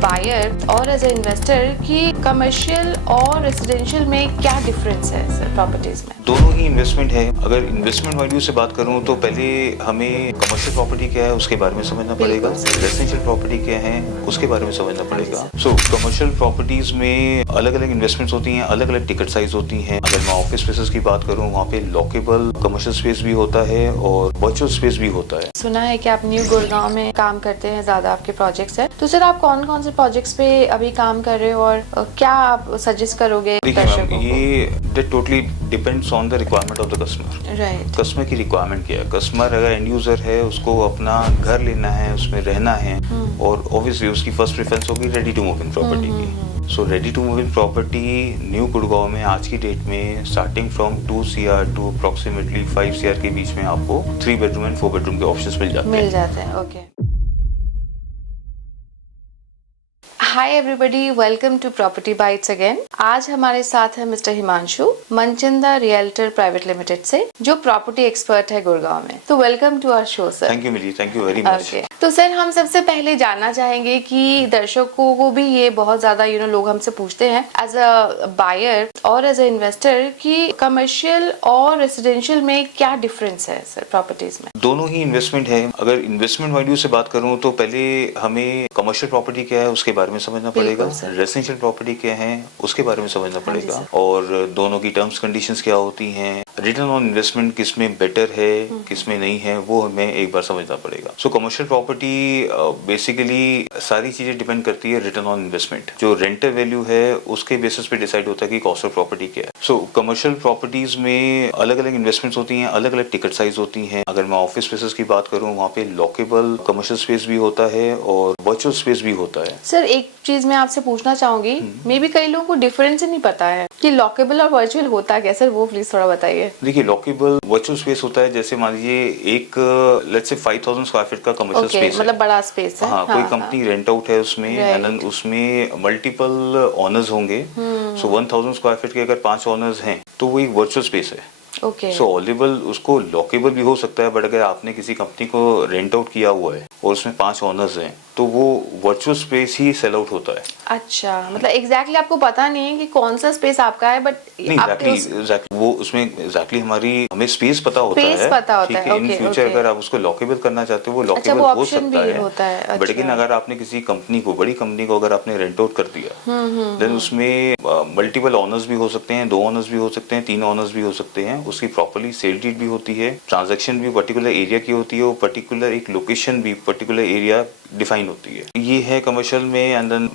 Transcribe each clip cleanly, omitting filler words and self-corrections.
Buyer और as a investor कि commercial और रेजिडेंशियल में क्या डिफरेंस है सर प्रॉपर्टीज में? दोनों ही इन्वेस्टमेंट है। अगर इन्वेस्टमेंट वैल्यू से बात करूं तो पहले हमें कमर्शियल प्रॉपर्टी क्या है उसके बारे में समझना पड़ेगा, रेजिडेंशियल प्रॉपर्टी क्या है उसके बारे में समझना पड़ेगा। सो कमर्शियल प्रॉपर्टीज में अलग अलग इन्वेस्टमेंट्स होती हैं, अलग अलग टिकट साइज होती हैं। अगर मैं ऑफिस स्पेसेस की बात करूं वहाँ पे लॉकेबल कमर्शियल स्पेस भी होता है और वर्चुअल स्पेस भी होता है। सुना है कि आप न्यू गुड़गांव में काम करते हैं, ज्यादा आपके प्रोजेक्ट्स हैं, तो सर आप कौन कौन से प्रोजेक्ट्स पे अभी काम कर रहे हो और क्या आप सजेस्ट करोगे? देखिए मैम, ये totally depends on the requirement of the customer. Right. Customer की रिक्वायरमेंट क्या है। कस्टमर अगर एंड यूजर है, उसको अपना घर लेना है, उसमें रहना है और ऑब्वियसली उसकी फर्स्ट प्रेफरेंस होगी ready to move in property की। So ready to move in property new Gurgaon में आज की डेट में starting from 2 CR to approximately 5 CR के बीच में आपको 3 बेडरूम एंड 4 बेडरूम के ऑप्शंस मिल जाते हैं। Okay. Hi everybody, welcome to property bytes again. आज हमारे साथ है mister Himanshu Manchanda realtor private limited से, जो प्रॉपर्टी एक्सपर्ट है गुड़गांव में। तो welcome to our show sir. Thank you Mili, thank you very much. तो सर हम सबसे पहले जानना चाहेंगे कि दर्शकों को भी ये बहुत ज्यादा लोग हमसे पूछते हैं एज अ बायर और एज अ इन्वेस्टर कि कमर्शियल और रेजिडेंशियल में क्या डिफरेंस है सर प्रॉपर्टीज में? दोनों ही इन्वेस्टमेंट है। अगर इन्वेस्टमेंट वैल्यू से बात करूं तो पहले हमें कमर्शियल प्रॉपर्टी क्या है उसके बारे में समझना पड़ेगा, रेजिडेंशियल प्रॉपर्टी क्या है उसके बारे में समझना पड़ेगा और दोनों की टर्म्स कंडीशंस क्या होती हैं, रिटर्न ऑन इन्वेस्टमेंट किसमें बेटर है किसमें नहीं है, वो हमें एक बार समझना पड़ेगा। सो कमर्शियल प्रॉपर्टी बेसिकली सारी चीजें डिपेंड करती है रिटर्न ऑन इन्वेस्टमेंट। जो रेंटल वैल्यू है उसके बेसिस पे डिसाइड होता है कि कॉस्ट ऑफ प्रॉपर्टी क्या है। सो कमर्शियल प्रॉपर्टीज में अलग अलग इन्वेस्टमेंट्स होती हैं, अलग अलग टिकट साइज होती हैं। अगर मैं ऑफिस स्पेसेस की बात करूं वहाँ पे लॉकेबल कमर्शियल स्पेस भी होता है और वर्चुअल स्पेस भी होता है। सर एक चीज मैं आपसे पूछना चाहूंगी, मे बी कई लोगों को डिफरेंस ही नहीं पता है कि लॉकेबल और वर्चुअल होता क्या सर, वो प्लीज थोड़ा बताइए। देखिए लॉकेबल वर्चुअल स्पेस होता है, जैसे मान लीजिए एक लेट्स से 5000 स्क्वायर फीट का कमर्शियल स्पेस है, मतलब बड़ा स्पेस है। हाँ, कोई कंपनी रेंट आउट है उसमें एंड देन उसमें मल्टीपल ओनर्स होंगे। सो 1000 स्क्वायर फीट के अगर 5 ओनर्स हैं तो वो एक वर्चुअल स्पेस है। सो ऑलेबल उसको लॉकेबल भी हो सकता है, बट अगर आपने किसी कंपनी को रेंट आउट किया हुआ है और उसमें 5 ओनर्स हैं तो वो वर्चुअल स्पेस ही सेल आउट होता है। अच्छा, मतलब एग्जैक्टली आपको पता नहीं है कि कौन सा स्पेस आपका है, बट नहीं एग्जैक्टली वो उसमें एग्जैक्टली हमें स्पेस पता होता है। ठीक है, इन फ्यूचर अगर आप उसको लॉकेबल करना चाहते हो वो लॉकेबल हो सकता है। बट लेकिन अगर आपने किसी कंपनी को, बड़ी कंपनी को अगर आपने रेंट आउट कर दिया देन उसमें मल्टीपल ओनर्स भी हो सकते हैं, 2 ओनर्स भी हो सकते हैं, 3 ओनर्स भी हो सकते हैं। उसकी प्रॉपर्ली सेल डीड भी होती है, ट्रांजैक्शन भी पर्टिकुलर एरिया की होती है और पर्टिकुलर एक लोकेशन भी पर्टिकुलर एरिया डिफाइन होती है। ये है कमर्शियल में। एंड देन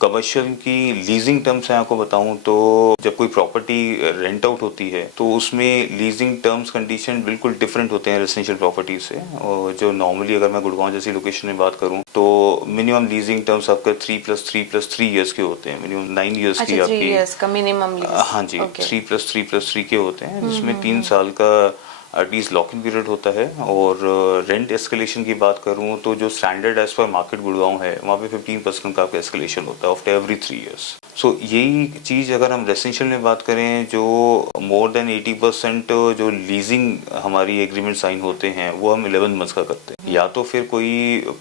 कमर्शियल की लीजिंग टर्म्स है, आपको बताऊं तो जब कोई प्रॉपर्टी रेंट आउट होती है तो उसमें लीजिंग टर्म्स कंडीशन बिल्कुल डिफरेंट होते हैं रेजिडेंशियल प्रॉपर्टी से। और जो नॉर्मली अगर मैं गुड़गांव जैसी लोकेशन में बात करूं तो मिनिमम लीजिंग टर्म्स आपका 3+3+3 ईयर्स के होते हैं, मिनिमम 9 ईयर्स की आपकी 3 इयर्स का मिनिमम लीज। हाँ जी, 3+3+3 के होते हैं, जिसमें 3 साल का एटलीस्ट लॉक इन पीरियड होता है। और रेंट एस्केलेशन की बात करूं तो जो standard as per market Gurgaon है वहाँ पे 15% का आपका एस्केलेशन होता है आफ्टर एवरी 3 इयर्स। सो यही चीज़ अगर हम रेजिडेंशियल में बात करें, जो मोर देन 80% जो लीजिंग हमारी एग्रीमेंट साइन होते हैं वो हम 11 मंथ्स का करते हैं। या तो फिर कोई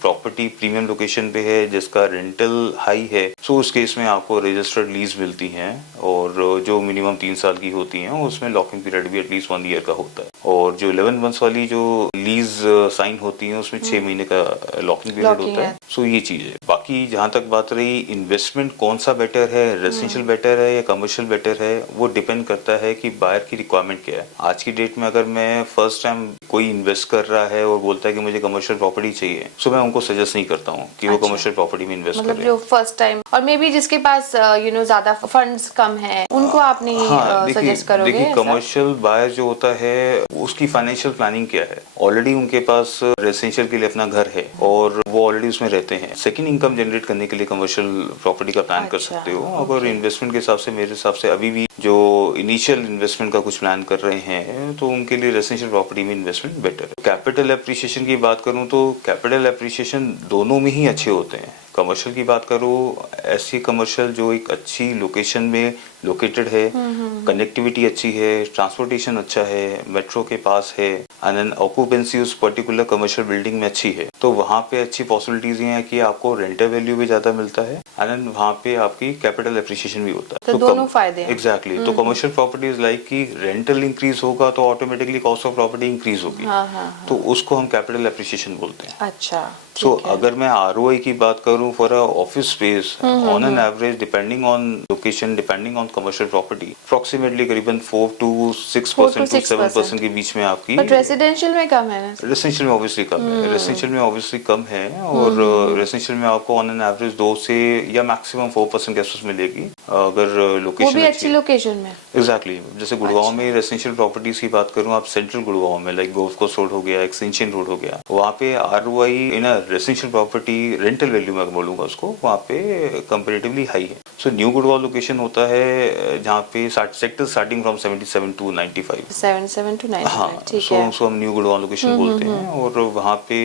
प्रॉपर्टी प्रीमियम लोकेशन पे है जिसका रेंटल हाई है, सो उस केस में आपको रजिस्टर्ड लीज मिलती हैं और जो मिनिमम 3 साल की होती हैं उसमें लॉकिंग पीरियड भी एटलीस्ट 1 ईयर का होता है। और जो 11 मंथ्स वाली जो लीज साइन होती है उसमें 6 महीने का लॉकिंग पीरियड होता है। सो ये चीज है। बाकी जहाँ तक बात रही इन्वेस्टमेंट कौन सा बेटर है, रेजिडेंशियल बेटर है या कमर्शियल बेटर है, वो डिपेंड करता है कि बायर की रिक्वायरमेंट क्या है। आज की डेट में अगर मैं फर्स्ट टाइम कोई इन्वेस्ट कर रहा है और बोलता है कि मुझे कमर्शियल प्रॉपर्टी चाहिए, सो मैं उनको सजेस्ट नहीं करता हूँ कि वो कमर्शियल प्रॉपर्टी में इन्वेस्ट मतलब जो फर्स्ट टाइम और मे बी जिसके पास ज्यादा फंड्स कम है उनको आप नहीं सजेस्ट करोगे? देखिए कमर्शियल बायर जो होता है उसकी फाइनेंशियल प्लानिंग क्या है, ऑलरेडी उनके पास रेजिडेंशियल के लिए अपना घर है और वो ऑलरेडी उसमें रहते हैं। सेकंड इनकम जनरेट करने के लिए कमर्शियल प्रॉपर्टी का प्लान कर सकते हो। अगर इन्वेस्टमेंट के हिसाब से, मेरे हिसाब से अभी भी जो इनिशियल इन्वेस्टमेंट का कुछ प्लान कर रहे हैं तो उनके लिए रेजिडेंशियल प्रॉपर्टी में इन्वेस्टमेंट बेटर है। कैपिटल एप्रिसिएशन की बात करूं तो कैपिटल एप्रिसिएशन दोनों में ही अच्छे होते हैं। कमर्शियल की बात करूँ, ऐसी कमर्शियल जो एक अच्छी लोकेशन में लोकेटेड है, कनेक्टिविटी अच्छी है, ट्रांसपोर्टेशन अच्छा है, मेट्रो के पास है, एंड ऑक्यूपेंसी उस पर्टिकुलर कमर्शियल बिल्डिंग में अच्छी है, तो वहाँ पे अच्छी पॉसिबिलिटीज ये है कि आपको रेंटल वैल्यू भी ज्यादा मिलता है, एंड वहाँ पे आपकी कैपिटल एप्रिसिएशन भी होता है। तो दोनों फायदे हैं। एग्जैक्टली। तो कमर्शियल प्रॉपर्टीज लाइक कि रेंटल इंक्रीज होगा तो automatically cost of property increase होगी। तो उसको हम कैपिटल एप्रिसिएशन बोलते हैं। अच्छा। सो अगर मैं ROI की बात करूं for a office space, on an average depending on location, depending on commercial property, approximately करीबन 4 to 6% to 7% के बीच में आपकी। बट रेसिडेंशियल में कम है ना? रेसिडेंशियल में ऑब्वियसली कम है, रेसिडेंशियल में ऑब्वियसली कम है, और रेसिडेंशियल में आपको ऑन एन एवरेज 2 से या मैक्सिमम 4% के आसपास मिलेगी अगर लोकेशन वो भी अच्छी लोकेशन में। एग्जैक्टली। जैसे गुड़गांव में रेसिडेंशियल प्रॉपर्टीज की बात करूं, आप सेंट्रल गुड़गांव में लाइक गोल्फ कोर्स रोड हो गया, एक्सटेंशन रोड हो गया, वहाँ पे ROI in residential property rental value में बोलूंगा उसको, वहाँ पे कंपैरेटिवली हाई है। सो न्यू गुड़गांव लोकेशन होता है जहाँ पे sector starting from 77 to 95। 77 to 95। हाँ, ठीक सो है। हम न्यू गुड़गांव लोकेशन बोलते हैं, और वहाँ पे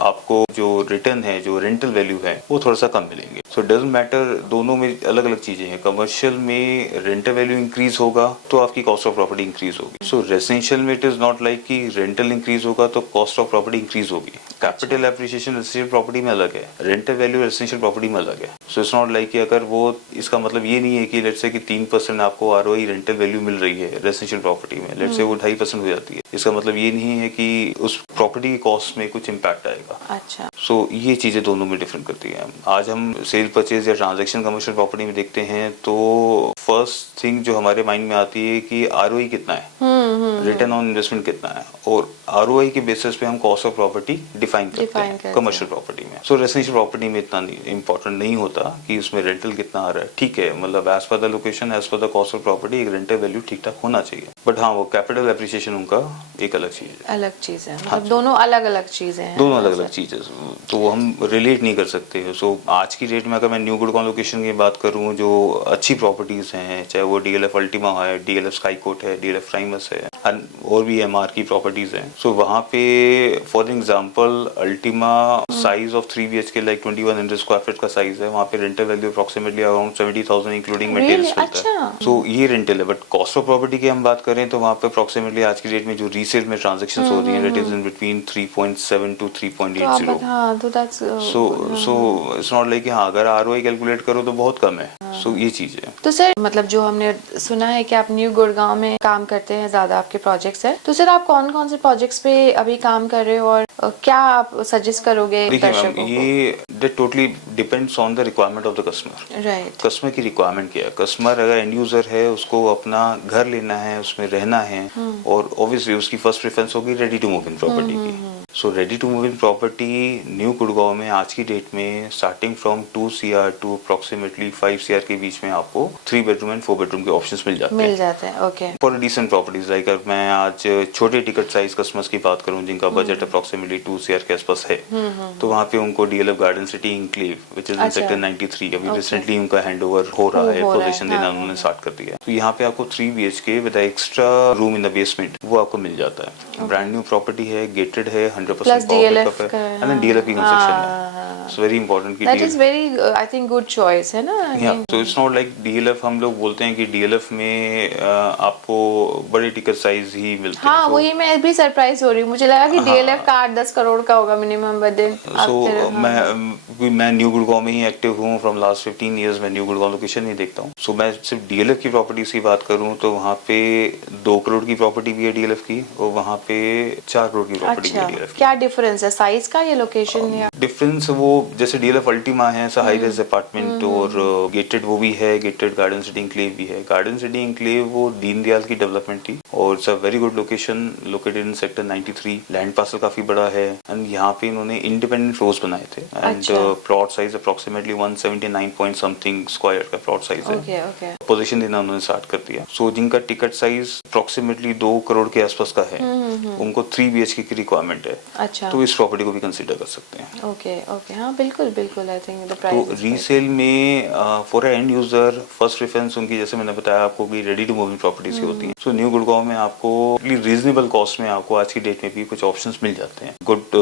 आपको जो रिटर्न है, जो रेंटल वैल्यू है, वो थोड़ा सा कम मिलेंगे। सो डजंट मैटर, दोनों में अलग अलग चीजें हैं। कमर्शियल में रेंटल वैल्यू इंक्रीज होगा तो आपकी कॉस्ट ऑफ प्रॉपर्टी इंक्रीज होगी। सो रेसिडेंशियल में इट इज नॉट लाइक कि रेंटल इंक्रीज होगा तो कॉस्ट ऑफ प्रॉपर्टी इंक्रीज होगी। कैपिटल एप्रिसिएशन रेसिडेंशियल प्रॉपर्टी में अलग है, रेंटल वैल्यू रेसिडेंशियल प्रॉपर्टी में अलग है। सो इट्स नॉट लाइक कि अगर वो, इसका मतलब ये नहीं है कि लेट्स से कि 3% आपको ROI रेंटल वैल्यू मिल रही है रेसिडेंशियल प्रॉपर्टी में, लेट्स से वो 2.5% हो जाती है, इसका मतलब ये नहीं है कि उस प्रॉपर्टी की कॉस्ट में कुछ इम्पैक्ट आएगा। अच्छा। सो ये चीजें दोनों में डिफरेंट करती है। आज हम सेल परचेज या ट्रांजैक्शन कमर्शियल प्रॉपर्टी में देखते हैं तो फर्स्ट थिंग जो हमारे माइंड में आती है कि ROI कितना है, रिटर्न ऑन इन्वेस्टमेंट कितना है, और ROI के बेसिस पे हम कॉस्ट ऑफ प्रॉपर्टी डिफाइन करते हैं कमर्शियल प्रॉपर्टी में। सो रेसिडेंशियल प्रॉपर्टी में इतना इंपॉर्टेंट नहीं होता कि उसमें रेंटल कितना आ रहा है। ठीक है, मतलब as per the location, as per the cost of property एक रेंटल वैल्यू ठीक ठाक होना चाहिए, बट हाँ वो कैपिटल एप्रिसिएशन उनका एक अलग चीज है। अलग चीज है, मतलब दोनों अलग अलग चीजें हैं। दोनों अलग अलग चीजें, तो हम रिलेट नहीं कर सकते। सो आज की डेट में अगर मैं न्यू गुड़गांव लोकेशन की बात करूं, जो अच्छी प्रॉपर्टीज हैं, चाहे वो DLF अल्टीमा है, DLF स्काई कोर्ट है, DLF प्राइमस है, और भी MR की प्रॉपर्टीज हैं, सो वहाँ पे for example Ultima size of 3 BHK like 2100 square feet का साइज है, वहाँ पे rental value approximately around 70,000 including materials मिलता है। सो ये रेंटल है, बट कॉस्ट ऑफ प्रॉपर्टी की हम बात करें तो वहाँ पे अप्रोक्सीमेटली आज की डेट में जो रीसेल में ट्रांजेक्शन हो रही है, that is in between 3.7 to 3.80। So it's not like हाँ अगर ROI कैलकुलेट करो तो बहुत कम है। सो ये चीज है। तो सर मतलब जो हमने सुना है कि आप न्यू गुड़गांव में काम करते हैं, ज्यादा आपके प्रोजेक्ट्स हैं, तो सर आप कौन कौन से प्रोजेक्ट्स पे अभी काम कर रहे हो और क्या आप सजेस्ट करोगे दर्शकों को? ये that totally depends on the requirement of the customer. Right. Customer की रिक्वायरमेंट क्या है। कस्टमर अगर एंड यूजर है, उसको अपना घर लेना है, उसमें रहना है, और ऑब्वियसली उसकी फर्स्ट प्रेफरेंस होगी ready to move in property की। So ready to move in property new Gurgaon में आज की डेट में starting from 2 CR to approximately 5 CR के बीच में आपको 3 बेडरूम एंड 4 बेडरूम के ऑप्शंस मिल जाते हैं। Okay. For decent properties like अगर मैं आज छोटे टिकट साइज कस्टमर्स की बात करूं जिनका बजट अप्रोक्सीमेटली 2 CR के आसपास है, तो वहाँ पे उनको DLF garden city enclave which is in sector 93 अभी रिसेंटली उनका हैंडओवर हो रहा है, पोजीशन देना उन्होंने स्टार्ट कर दिया। तो यहाँ पे आपको 3 BHK with extra room in the basement वो आपको मिल जाता है। ब्रांड न्यू प्रॉपर्टी है, गेटेड है, 100% DLF है, एंड देन DLF की कंस्ट्रक्शन है। इट्स वेरी इंपॉर्टेंट कि that is very I think good choice है ना। तो इट्स नॉट लाइक DLF, हम लोग बोलते हैं कि DLF में आपको बड़े टिकट साइज ही मिलते हैं। हाँ, वही मैं भी सरप्राइज हो रही हूँ, मुझे लगा कि DLF का 8-10 करोड़ का होगा मिनिमम बजट। सो मैं न्यू गुड़गांव में ही एक्टिव हूँ फ्रॉम लास्ट 15 इयर्स। मैं न्यू गुड़गांव लोकेशन ही देखता हूँ। सो मैं सिर्फ DLF की प्रॉपर्टीज की बात करूँ तो वहाँ पे 2 करोड़ की प्रॉपर्टी भी है DLF की, और वहाँ पे 4 करोड़ की प्रॉपर्टी भी है DLF की। क्या डिफरेंस है साइज का या लोकेशन? या डिफरेंस वो जैसे DLF अल्टीमा है हाई राइज अपार्टमेंट, और गेटेड वो भी है, गेटेड गार्डन सिटी इंक्लेव भी है। गार्डन सिटी इंक्लेव वो दीनदयाल की डेवलपमेंट थी, और it's a very good location, located in sector 93। Land parcel काफी बड़ा है, एंड यहाँ पे इन्होंने इंडिपेंडेंट फ्लोर्स बनाए थे, and plot size approximately 179 point something square का प्लॉट साइज है। पोजीशन देना उन्होंने स्टार्ट कर दिया। सो जिनका टिकट साइज अप्रोक्सीमेटली 2 करोड़ के आसपास का है, उनको 3 BHK की रिक्वायरमेंट है। अच्छा। तो इस प्रॉपर्टी को भी कंसीडर कर सकते हैं। Okay okay. हाँ बिल्कुल बिल्कुल, आई थिंक द तो प्राइस रीसेल में for and user first preference उनकी, जैसे मैंने बताया आपको, भी रेडी टू मूव प्रॉपर्टीज की होती हैं। सो न्यू गुड़गांव में आपको रीजनेबल कॉस्ट में आपको आज की डेट में भी कुछ ऑप्शंस मिल जाते हैं। Good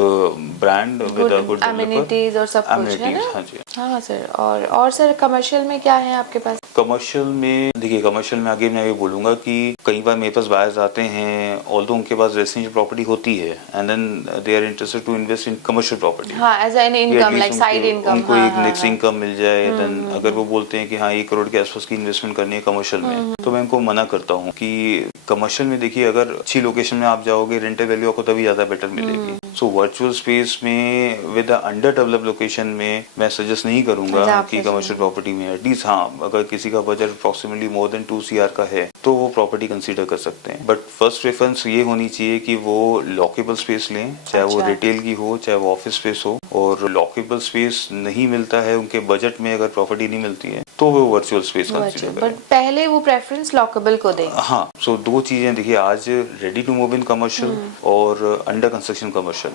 brand with a good amenities और सब कुछ है ना। हाँ जी। हाँ सर, और सर कमर्शियल में क्या है आपके पास? कमर्शियल में देखिए, कमर्शियल में आगे मैं ये बोलूंगा कि कई बार मेरे पास बायर्स आते हैं, ऑल्दो उनके पास रेसिडेंशियल प्रॉपर्टी होती है and then they are interested to invest in commercial property. हाँ, as an income, like side income. उनको एक नेक्स्ट इनकम मिल जाए। देन अगर वो बोलते हैं कि हाँ 1 करोड़ के आसपास की इन्वेस्टमेंट करनी है कमर्शियल में, तो मैं उनको मना करता हूँ कि कमर्शियल में देखिए, अगर अच्छी लोकेशन में आप जाओगे, रेंटल वैल्यू आपको तभी ज्यादा बेटर मिलेगी। सो वर्चुअल स्पेस में विद अंडर डेवलप लोकेशन में मैं सजेस्ट नहीं करूंगा कि कमर्शियल प्रॉपर्टी में। एटलीस्ट हाँ, अगर किसी का budget approximately more than 2 CR का है तो वो प्रॉपर्टी कंसीडर कर सकते हैं। बट फर्स्ट प्रेफरेंस ये होनी चाहिए कि वो लॉकेबल स्पेस लें, चाहे वो रिटेल की हो चाहे वो ऑफिस स्पेस हो। और लॉकेबल स्पेस नहीं मिलता है उनके बजट में, अगर प्रॉपर्टी नहीं मिलती है तो वो वर्चुअल स्पेस कंसीडर करें। बट पहले वो प्रेफरेंस लॉकेबल को दें। हाँ, सो 2 चीजें देखिए, आज ready to move in commercial और अंडर कंस्ट्रक्शन कमर्शियल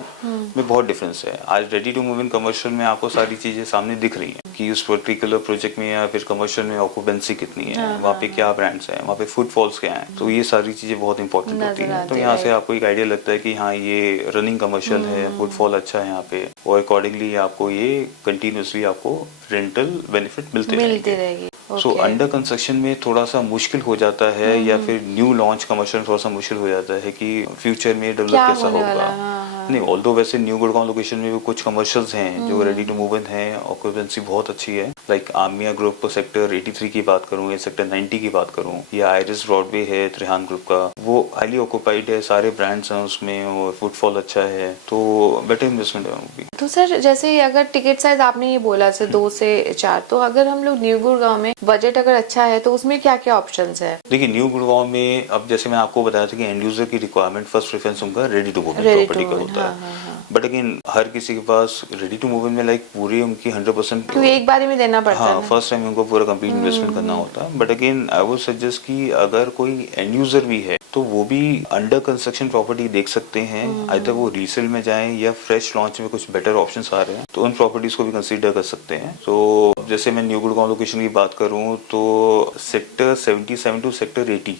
में बहुत डिफरेंस है। आज ready to move in commercial में आपको सारी चीजें सामने दिख रही हैं कि उस पर्टिकुलर प्रोजेक्ट में या फिर कमर्शियल में ऑक्यूपेंसी कितनी है, वहाँ पे क्या ब्रांड्स हैं, वहाँ पे फुटफॉल्स क्या हैं। तो ये सारी चीजें बहुत इंपॉर्टेंट होती हैं। तो यहाँ से आपको एक आइडिया लगता है कि हाँ ये रनिंग कमर्शियल है, फुटफॉल अच्छा है यहाँ पे, और अकॉर्डिंगली आपको ये कंटिन्यूसली आपको रेंटल बेनिफिट मिलते रहेंगे। सो अंडर कंस्ट्रक्शन में थोड़ा सा मुश्किल हो जाता है, या फिर न्यू लॉन्च कमर्शियल थोड़ा सा मुश्किल हो जाता है कि फ्यूचर में डेवलप कैसा होगा। नहीं, ऑल्दो वैसे न्यू गुड़गांव लोकेशन में भी कुछ कमर्शियल्स हैं जो रेडी टू मूव इन हैं, ऑक्यूपेंसी बहुत अच्छी है। लाइक आमिया ग्रुप को सेक्टर 83 की बात करूँ या सेक्टर 90 की बात करूँ, या आयरिस ब्रॉडवे है त्रिहान ग्रुप का, वो हाईली ऑक्यूपाइड है, सारे ब्रांड्स हैं उसमें और फुटफॉल अच्छा है, तो बेटर इन्वेस्टमेंट है वो भी। तो सर जैसे अगर टिकट साइज आपने ये बोला से 2 से 4, तो अगर हम लोग न्यू गुड़गांव में बजट अगर अच्छा है तो उसमें क्या क्या ऑप्शंस है? देखिए, न्यू गुड़गांव में अब जैसे मैं आपको बताया था कि एंड यूजर की रिक्वायरमेंट फर्स्ट प्रेफरेंस उनका ready to move in property का होता है। बट अगेन हर किसी के पास रेडी टू मूव इन में लाइक पूरी उनकी 100% क्योंकि एक बार में देना पड़ता है। हाँ, फर्स्ट टाइम उनको पूरा कंप्लीट इन्वेस्टमेंट करना होता है। But again I would suggest कि अगर कोई एंड यूजर भी है तो वो भी अंडर कंस्ट्रक्शन प्रॉपर्टी देख सकते हैं। आइदर वो रीसेल में जाएं या फ्रेश लॉन्च में कुछ बेटर ऑप्शंस आ रहे हैं तो उन प्रॉपर्टीज को भी कंसीडर कर सकते हैं। तो जैसे मैं न्यू गुड़गांव लोकेशन की बात करूं तो सेक्टर 77 टू सेक्टर 80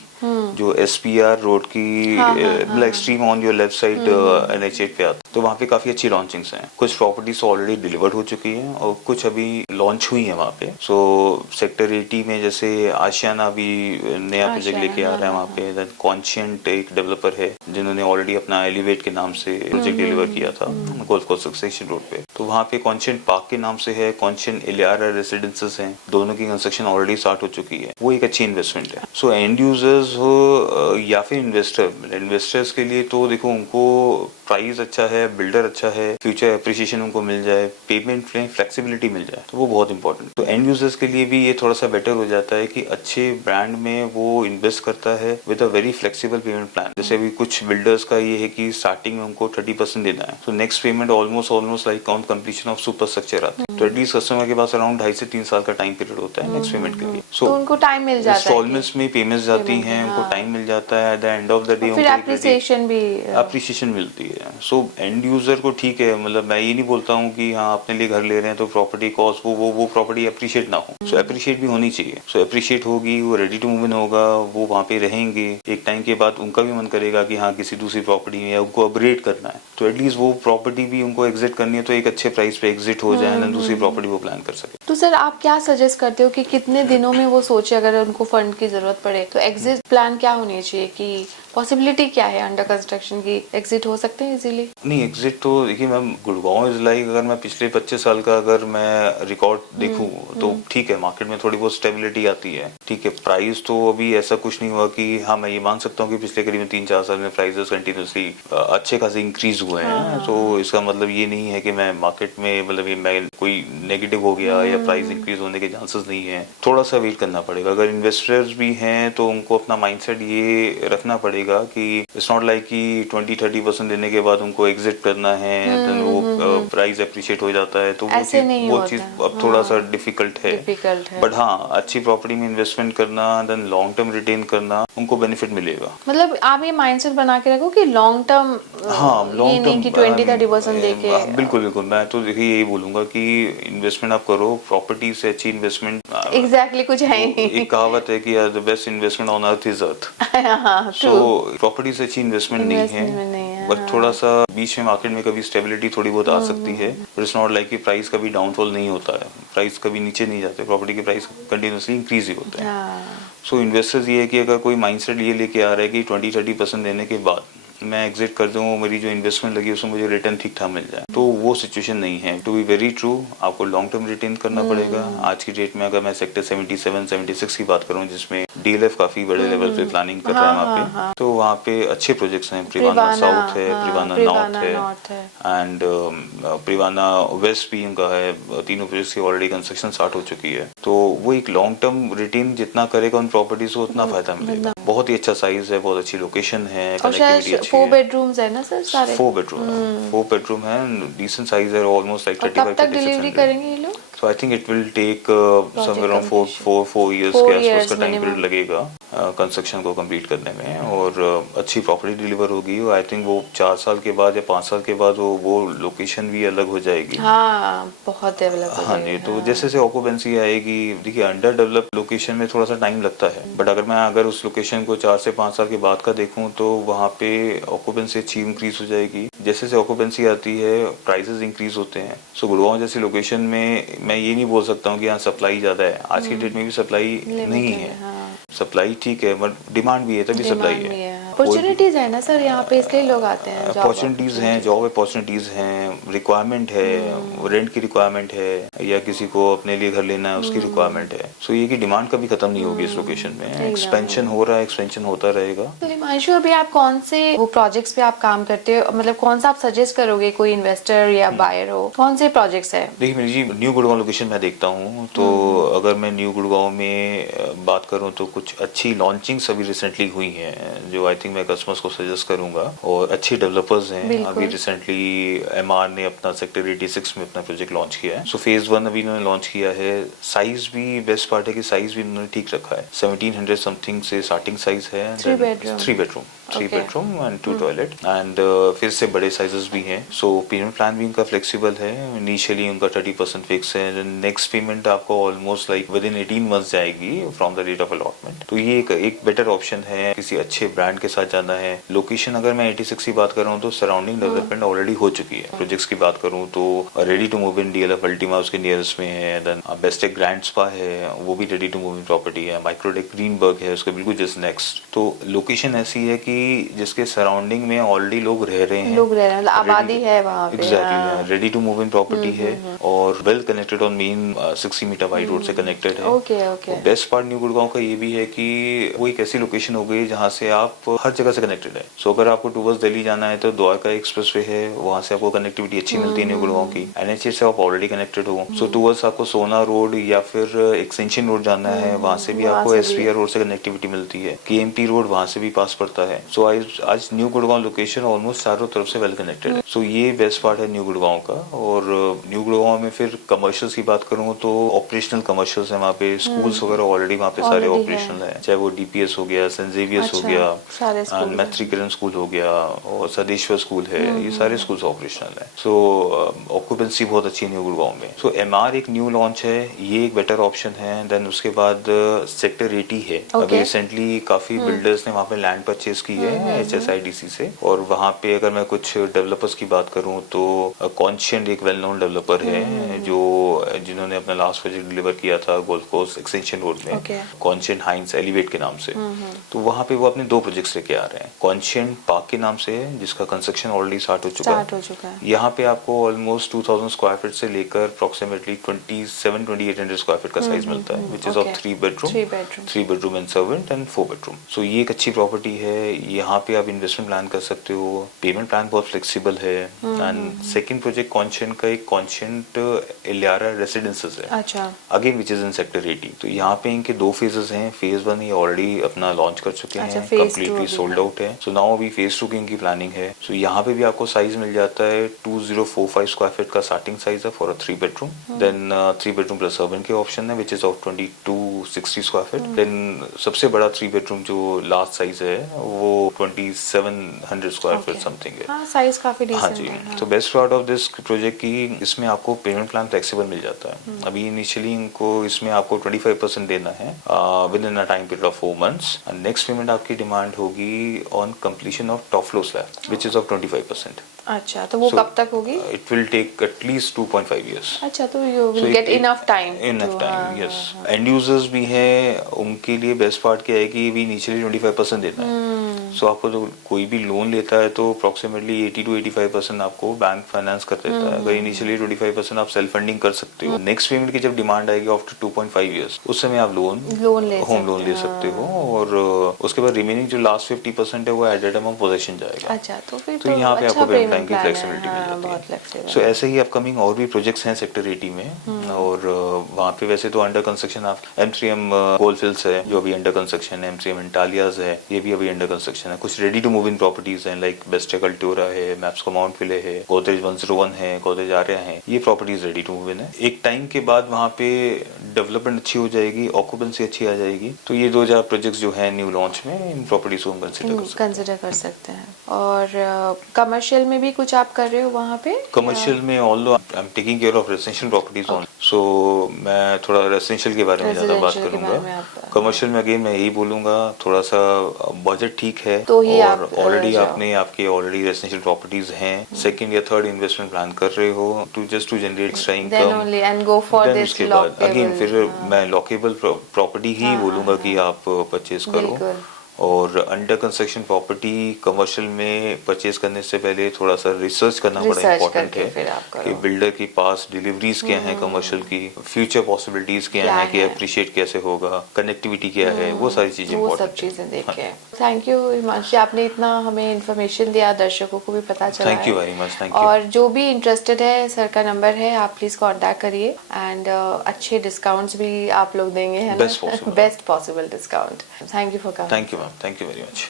जो SPR रोड की extreme on your left side NH8 पे आता है, तो वहाँ पे काफी अच्छी लॉन्चिंग्स हैं। कुछ प्रॉपर्टीज ऑलरेडी डिलीवर्ड हो चुकी हैं और कुछ अभी लॉन्च हुई है वहाँ पे। सो सेक्टर 80 में जैसे आशियाना भी नया प्रोजेक्ट लेके आ रहा है वहाँ पे। देन कॉन्शियंट एक डेवलपर है जिन्होंने ऑलरेडी अपना एलिवेट के नाम से प्रोजेक्ट डिलीवर किया था गोल्फ कोर्स सक्सेशन रोड पे, तो वहाँ पे कॉन्शियंट पार्क के नाम से है। कॉन्शियंट इलियारा रेसिडेंसेस हैं, दोनों की कंस्ट्रक्शन ऑलरेडी स्टार्ट हो चुकी है, वो एक अच्छी इन्वेस्टमेंट है। सो एंड यूजर्स हो या फिर इन्वेस्टर्स के लिए तो देखो, उनको प्राइस अच्छा है, बिल्डर अच्छा है, फ्यूचर एप्रिसिएशन उनको मिल जाए, पेमेंट फ्लेक्सिबिलिटी मिल जाए, तो वो बहुत इंपॉर्टेंट। तो एंड यूजर्स के लिए भी ये थोड़ा सा बेटर हो जाता है कि अच्छे ब्रांड में वो इन्वेस्ट करता है with a very flexible pavement plan. जैसे अभी कुछ बिल्डर्स का ये है कि स्टार्टिंग में उनको 30% देना है, तो next payment almost like on completion of super structure आता है। तो एटलीस्ट कस्टमर के पास अराउंड 2.5 से 3 साल का टाइम पीरियड होता है नेक्स्ट पेमेंट के लिए। तो उनको टाइम मिल जाता है, इंस्टॉलमेंट्स में पेमेंट्स जाती हैं, उनको टाइम मिल जाता है। At the end of the day फिर एप्रिसिएशन मिलती है। सो एंड यूजर को ठीक है, मतलब मैं ये नहीं बोलता हूँ कि हाँ अपने लिए घर ले रहे हैं तो प्रॉपर्टी कॉस्ट वो प्रॉपर्टी अप्रिशिएट ना हो। सो अप्रिशिएट भी होनी चाहिए। सो अप्रिशिएट होगी, वो रेडी टू मूव इन होगा, वो वहाँ पे रहेंगे, एक टाइम के बाद उनका भी मन करेगा कि हाँ किसी दूसरी प्रॉपर्टी में या उनको अपग्रेड करना है, तो एटलीस्ट वो प्रॉपर्टी भी उनको एग्जिट करनी है तो एक अच्छे प्राइस पे एग्जिट हो जाए ना, दूसरी प्रॉपर्टी वो प्लान कर सके। तो सर आप क्या सजेस्ट करते हो कि कितने दिनों में वो सोचे, अगर उनको फंड की जरूरत पड़े तो एग्जिट प्लान क्या होनी चाहिए, कि पॉसिबिलिटी क्या है अंडर कंस्ट्रक्शन की, एग्जिट हो सकते हैं इजीली? नहीं, एग्जिट तो देखिए मैम, गुड़गांव इज लाइक, अगर मैं पिछले 25 साल का अगर मैं रिकॉर्ड देखूं तो ठीक है, मार्केट में थोड़ी बहुत स्टेबिलिटी आती है, ठीक है। प्राइस तो अभी ऐसा कुछ नहीं हुआ कि हाँ मैं ये मान सकता हूँ कि पिछले करीबन 3-4 साल में प्राइसेस कंटिन्यूसली अच्छे खासे इंक्रीज हुए हैं। तो इसका मतलब ये नहीं है कि मैं मार्केट में मतलब ये मैं कोई नेगेटिव हो गया या प्राइस इंक्रीज होने के चांसेस नहीं है। थोड़ा सा वेट करना पड़ेगा। अगर इन्वेस्टर्स भी हैं तो उनको अपना माइंडसेट ये रखना पड़ेगा कि इट्स नॉट लाइक कि 20-30% देने के के बाद उनको एग्जिट करना है, then वो प्राइस अप्रिशिएट हो जाता है, तो ऐसे नहीं वो होता। चीज़ अब थोड़ा सा डिफिकल्ट है। डिफिकल्ट है। बट हाँ, अच्छी प्रॉपर्टी में इन्वेस्टमेंट करना, देन लॉन्ग टर्म रिटेन करना, उनको बेनिफिट मिलेगा। मतलब आप ये माइंडसेट बना के रखो कि लॉन्ग टर्म, हाँ, ये लॉन्ग नहीं टर्म कि 20-30% देके। बिल्कुल बिल्कुल, मैं तो देखिए यही बोलूंगा कि इन्वेस्टमेंट आप करो, प्रॉपर्टी से अच्छी इन्वेस्टमेंट एग्जैक्टली कुछ है ही नहीं। एक कहावत है कि the best investment on earth is earth. हाँ, सो ट्रू। प्रॉपर्टी से अच्छी इन्वेस्टमेंट नहीं है, इन्वेस्टमेंट नहीं है, बट हाँ। थोड़ा सा बीच में मार्केट में कभी स्टेबिलिटी थोड़ी बहुत आ सकती है, बट इट्स नॉट लाइक कि प्राइस कभी डाउनफॉल नहीं होता है, प्राइस कभी नीचे नहीं जाते, प्रॉपर्टी के प्राइस कंटिन्यूसली इंक्रीज ही होते हैं। हाँ। सो इन्वेस्टर्स ये है कि अगर कोई माइंडसेट ये लेके आ रहा है कि 20-30% देने के बाद मैं एग्जिट कर दूँ, मेरी जो इन्वेस्टमेंट लगी उसमें मुझे रिटर्न ठीक ठाक मिल जाए, तो वो सिचुएशन नहीं है। टू बी वेरी ट्रू, आपको लॉन्ग टर्म रिटेन करना पड़ेगा। आज की डेट में अगर मैं सेक्टर 77-76 की बात करूं, जिसमें डीएलएफ काफी बड़े लेवल पे प्लानिंग कर रहा है वहाँ पे, तो वहाँ पे अच्छे प्रोजेक्ट्स हैं। प्रिवाना साउथ है, प्रिवाना नॉर्थ है, एंड प्रिवाना वेस्ट भी उनका है। तीनों प्रोजेक्ट्स की ऑलरेडी कंस्ट्रक्शन स्टार्ट हो चुकी है, तो वो एक लॉन्ग टर्म रिटेन जितना करेगा उन प्रॉपर्टीज को उतना फायदा मिलेगा। बहुत ही अच्छा साइज है, बहुत अच्छी लोकेशन है, कनेक्टिविटी अच्छी 4 है। बेडरूम्स है ना सर सारे? 4 बेडरूम है, डिसेंट साइज है, ऑलमोस्ट लाइक और कब तक डिलीवरी 35-3600। करेंगे ये लोग? So I think it will take somewhere around completion. 4 years 4 के आसपास years का टाइम पीरियड minimum. लगेगा कंस्ट्रक्शन को कंप्लीट करने में, और अच्छी प्रॉपर्टी डिलीवर होगी। आई थिंक वो 4 साल के बाद या 5 साल के बाद वो लोकेशन भी अलग हो जाएगी। हाँ, बहुत डेवलप हो हाँ जाएगी। जी, तो जैसे जैसे ऑक्यूपेंसी आएगी, देखिए अंडर डेवलप लोकेशन में थोड़ा सा टाइम लगता है, बट अगर उस लोकेशन को 4 से 5 साल के बाद का देखूं तो वहाँ पे ऑक्यूपेंसी अच्छी इंक्रीज हो जाएगी। जैसे जैसे ऑक्यूपेंसी आती है, प्राइसेस इंक्रीज होते हैं। सो गुड़गांव जैसी लोकेशन में मैं ये नहीं बोल सकता हूँ कि यहाँ सप्लाई ज्यादा है, आज की डेट में भी सप्लाई नहीं है। सप्लाई ठीक है, बट डिमांड भी है, तभी सप्लाई है। अपॉर्चुनिटीज है ना सर यहाँ पे, इसलिए लोग आते हैं। अपॉर्चुनिटीज हैं, जॉब अपॉर्चुनिटीज हैं, रिक्वायरमेंट है, रेंट की रिक्वायरमेंट है, या किसी को अपने लिए घर लेना है उसकी रिक्वायरमेंट है। सो ये कि डिमांड कभी खत्म नहीं होगी इस लोकेशन में, एक्सपेंशन हो रहा है, एक्सपेंशन होता रहेगा। तो हिमांशु, अभी आप कौन से वो प्रोजेक्ट्स पे आप काम करते हो, मतलब कौन सा आप सजेस्ट करोगे कोई इन्वेस्टर या बायर हो, कौन से प्रोजेक्ट्स है? देखिए मेरी जी, न्यू गुड़गांव लोकेशन मैं देखता हूँ, तो अगर मैं न्यू गुड़गांव में बात करूँ तो कुछ अच्छी लॉन्चिंग्स अभी रिसेंटली हुई हैं, जो आई थिंक मैं कस्टमर्स को सजेस्ट करूंगा, और अच्छे डेवलपर्स हैं। अभी रिसेंटली एमआर ने अपना सेक्टर 86 में अपना प्रोजेक्ट लॉन्च किया है। सो फेज 1 अभी उन्होंने लॉन्च किया है। साइज भी बेस्ट पार्ट है कि साइज भी उन्होंने ठीक रखा है, 1700 समथिंग से स्टार्टिंग साइज है। 3 बेडरूम एंड 2 टॉयलेट, एंड फिर से बड़े साइजेस भी हैं। सो पेमेंट प्लान भी उनका फ्लेक्सिबल है। इनिशियली उनका 30% फिक्स है, नेक्स्ट पेमेंट आपको almost like within 18 months जाएगी from the date of allotment. तो ये एक बेटर ऑप्शन है किसी अच्छे ब्रांड के साथ जाना है। लोकेशन अगर मैं 86 की बात कर रहा हूँ तो सराउंडिंग डेवलपमेंट ऑलरेडी हो चुकी है। प्रोजेक्ट्स की बात करूँ तो ready to move in DLF Ultima उसके नियरेस्ट में है, देन बेस्टेक ग्रैंड स्पा है, वो भी ready to move in property है। माइक्रोटेक ग्रीनबर्ग है उसके बिल्कुल जस्ट नेक्स्ट। तो लोकेशन ऐसी है कि जिसके सराउंडिंग में ऑलरेडी लोग रह रहे हैं, आबादी है वहाँ पे। Exactly, ready to move in property है, और well connected on main 60 metre wide road से कनेक्टेड है। Okay. Best part new Gurgaon का ये भी है कि वो एक ऐसी लोकेशन हो गई जहाँ से आप हर जगह से कनेक्टेड है। सो अगर आपको टूवर्ड्स दिल्ली जाना है तो द्वारका एक्सप्रेसवे है, वहाँ से आपको कनेक्टिविटी अच्छी मिलती है न्यू गुड़गांव की। एनएच से आप ऑलरेडी कनेक्टेड हो। सो टूवर्ड्स आपको सोना रोड या फिर एक्सटेंशन रोड जाना है, वहाँ से भी आपको एसपीआर रोड से कनेक्टिविटी मिलती है। केएमपी रोड वहाँ से भी पास पड़ता है। सो आज न्यू गुड़गांव लोकेशन ऑलमोस्ट चारों तरफ से वेल कनेक्टेड है। सो ये बेस्ट पार्ट है न्यू गुड़गांव का। और न्यू गुड़गांव में फिर कमर्शियल्स की बात करूँ तो ऑपरेशनल कमर्शियल्स है वहाँ पे, स्कूल्स वगैरह ऑलरेडी वहाँ पे सारे ऑपरेशनल है, चाहे वो डीपीएस हो गया, सेंट जेवियर्स हो गया, मैथ्रिकरण स्कूल हो गया, और सदेश्वर स्कूल है, ये सारे स्कूल्स ऑपरेशनल है। सो ऑक्यूपेंसी बहुत अच्छी है न्यू गुड़गांव में। सो एमआर एक न्यू लॉन्च है, ये एक बेटर ऑप्शन है। देन उसके बाद सेक्टर 80 है। अभी रिसेंटली काफी बिल्डर्स ने वहाँ पे लैंड परचेज की है HSIDC से, और वहाँ पे अगर मैं कुछ डेवलपर्स की बात करूँ तो कॉन्शियंट एक वेल नोन डेवलपर है जिन्होंने अपना लास्ट प्रोजेक्ट डिलीवर किया था गोल्फ कोर्स एक्सटेंशन रोड में, कॉन्शियंट हाइंस एलिवेट के नाम से। तो वहाँ पे वो अपने 2 प्रोजेक्ट्स लेके आ रहे हैं। कॉन्शियंट पार्क के नाम से है, जिसका कंस्ट्रक्शन ऑलरेडी स्टार्ट हो चुका है। यहाँ पे आपको ऑलमोस्ट 2000 स्क्वायर फीट से लेकर अप्रोक्सीमेटली 27-2800 स्क्वायर फीट का साइज मिलता है, which is of 3 bedroom and servant and 4 bedroom. So ये एक अच्छी प्रॉपर्टी प्रॉपर्टी है, यहाँ पे आप इन्वेस्टमेंट प्लान कर सकते हो, पेमेंट प्लान बहुत फ्लेक्सिबल है। एंड सेकंड प्रोजेक्ट कॉन्शेंट का एक कॉन्शेंट इलियारा रेसिडेंसेस है, अच्छा, again which is in sector 80। तो यहाँ पे इनके 2 फेजेस हैं। फेज 1 ये ऑलरेडी अपना लॉन्च कर चुके अच्छा, हैं, phase 2 कम्प्लीटली अभी सोल्ड है। आउट है। सो नाउ अभी फेज 2 की इनकी प्लानिंग है। सो यहाँ पे भी आपको साइज मिल जाता है 2045 स्क्वायर फीट का स्टार्टिंग साइज है for a 3 bedroom. Then 3 bedroom plus servant के ऑप्शन है which is of 2260 square feet. Then सबसे बड़ा 3 बेडरूम जो लास्ट साइज है वो 2700 स्क्वायर फीट समथिंग है। हाँ, साइज काफी हाँ डिसेंट जी, है। तो best part of this project की इसमें आपको पेमेंट प्लान फ्लेक्सिबल मिल जाता है। अभी इनिशियली इनको इसमें आपको 25% देना है with in a time period of 4 months. Next payment आपकी डिमांड होगी on completion of top floor slab which is of 25%। अच्छा, तो वो कब तक होगी? It will take at least 2.5 years। अच्छा, तो you will get enough time. Enough time, yes. And users भी हैं, उनके लिए बेस्ट पार्ट क्या है कि भी इनिशियली 25% देना है। सो आपको जो कोई भी लोन लेता है तो अप्रोक्सीमेटली 80 to 85% आपको बैंक फाइनेंस कर देता है। अगर इनिशियली 25% आप सेल्फ फंडिंग कर सकते हो, नेक्स्ट पेमेंट की जब डिमांड आएगी आफ्टर 2.5 years, उस समय आप होम लोन ले सकते हो। और उसके बाद रिमेनिंग जो लास्ट 50% है वो at the time of possession जाएगा। अच्छा, तो फिर तो यहाँ पे अच्छा आपको पेमेंट पेमेंट टाइम की प्लान है। फ्लेक्सिबिलिटी मिल हाँ, जाती बहुत है। फ्लेक्सिबल सो है। ऐसे ही अपकमिंग और भी प्रोजेक्ट्स हैं सेक्टर 80 में। और वहाँ पे वैसे तो अंडर कंस्ट्रक्शन आप M3M कोलफील्ड्स है जो अभी अंडर कंस्ट्रक्शन है, M3M इंटालियाज है ये भी अभी अंडर कंस्ट्रक्शन है। कुछ ready to move in properties हैं लाइक बेस्टे कल्टोरा है, मैप्सको माउंट विले है, गोदरेज 101 है, गोदरेज आर्या है, ये properties ready to move in है। एक टाइम के बाद वहाँ पे डेवलपमेंट अच्छी हो जाएगी, ऑक्यूपेंसी अच्छी आ जाएगी, तो ये 2 प्रोजेक्ट्स जो है न्यू लॉन्च में, इन प्रॉपर्टीज को हम कंसिडर कर सकते हैं। और कमर्शियल में भी कुछ आप कर रहे हो वहाँ पे? कमर्शियल में although I am taking care of residential properties on, so मैं थोड़ा रेजिडेंशियल के बारे में ज़्यादा बात रेजिडेंशियल के बारे में करूंगा। कमर्शियल में अगेन मैं यही बोलूंगा, थोड़ा सा बजट ठीक है तो ही और आप ऑलरेडी जाओ। आपने आपके ऑलरेडी रेजिडेंशियल प्रॉपर्टीज हैं, सेकंड या थर्ड इन्वेस्टमेंट प्लान कर रहे हो to just to generate extra then income, only and go for then this उसके बाद अगेन फिर लॉकेबल। मैं लॉकेबल प्रॉपर्टी ही बोलूंगा कि आप परचेज करो। बिल्कुल। और अंडर कंस्ट्रक्शन प्रॉपर्टी कमर्शियल में परचेज करने से पहले थोड़ा सा रिसर्च करना बड़ा रिसर्च इम्पोर्टेंट करके फिर आप है करो। कि बिल्डर के पास डिलीवरीज क्या हैं कमर्शियल की, फ्यूचर पॉसिबिलिटीज क्या हैं कि है? अप्रिशिएट कैसे होगा, कनेक्टिविटी क्या है, वो सारी चीजें वो सब इम्पोर्टेंट चीजें देखें। थैंक यू हिमांशी, आपने इतना हमें इन्फॉर्मेशन दिया, दर्शकों को भी पता चला थैंक यू है। Very much, thank you. और जो भी इंटरेस्टेड है, सर का नंबर है, आप प्लीज कांटेक्ट करिए। एंड अच्छे डिस्काउंट्स भी आप लोग देंगे, है ना? Best possible। Best possible discount. Thank you for coming. Thank you ma'am, thank you very much.